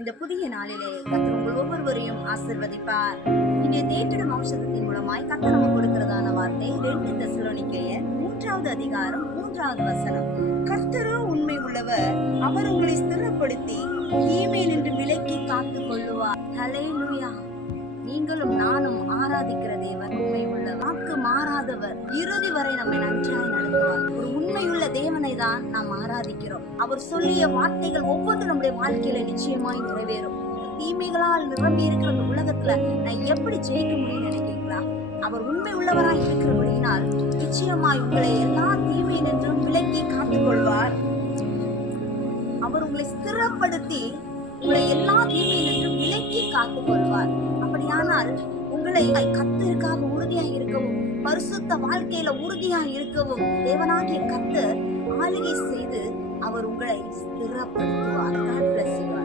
இந்த புதிய நாளிலே கர்த்தர் உங்கள் ஒவ்வொருவரையும் ஆசீர்வதிப்பார். இன்றைய தேற்றிடும் ஔஷதத்தின் மூலமாய் கர்த்தர் நமக்கு கொடுக்கிறதான வார்த்தை 2 தெசலோனிக்கேயர் 3வது அதிகாரம் 3வது வசனம். கர்த்தரோ உண்மை உள்ளவர், அவர் உங்களை ஸ்திரப்படுத்தி தீமை நின்று விலக்கி காத்துக் கொள்ளுவார். ஹல்லேலூயா. நீங்களும் நானும் ஆராதிக்கிற தேவன் உண்மை உள்ள வாக்கு மாறாதவர், இறுதி வரை நம்மை நன்றாய் நடத்துவார். ஒரு உண்மையுள்ள தேவனை தான் நாம் ஆராதிக்கிறோம். அவர் சொல்லிய வார்த்தைகள் ஒவ்வொன்றும் நம்முடைய வாழ்க்கையில நிச்சயமாய் நிறைவேறும். தீமைகளால் நிரம்பி இருக்கிற இந்த உலகத்துல நான் எப்படி ஜெயிக்க முடியும்னு நினைக்கிறீங்களா? அவர் உண்மை உள்ளவராய் இருக்கிறபடியினால் நிச்சயமாய் உங்களை எல்லா தீமை நின்றும் விலக்கி காத்துக் கொள்வார். அவர் உங்களை ஸ்திரப்படுத்தி உங்களை எல்லா தீமை நின்றும் விலக்கி காத்துக் கொள்வார். அப்படியானால் உங்களை கர்த்தருக்காக உறுதியாக இருக்கவும், பரிசுத்த வாழ்க்கையில உறுதியாக இருக்கவும் தேவனாகிய கர்த்தர் ஆளுகை செய்து அவர் உங்களை ஸ்திரப்படுத்துவார். God bless you.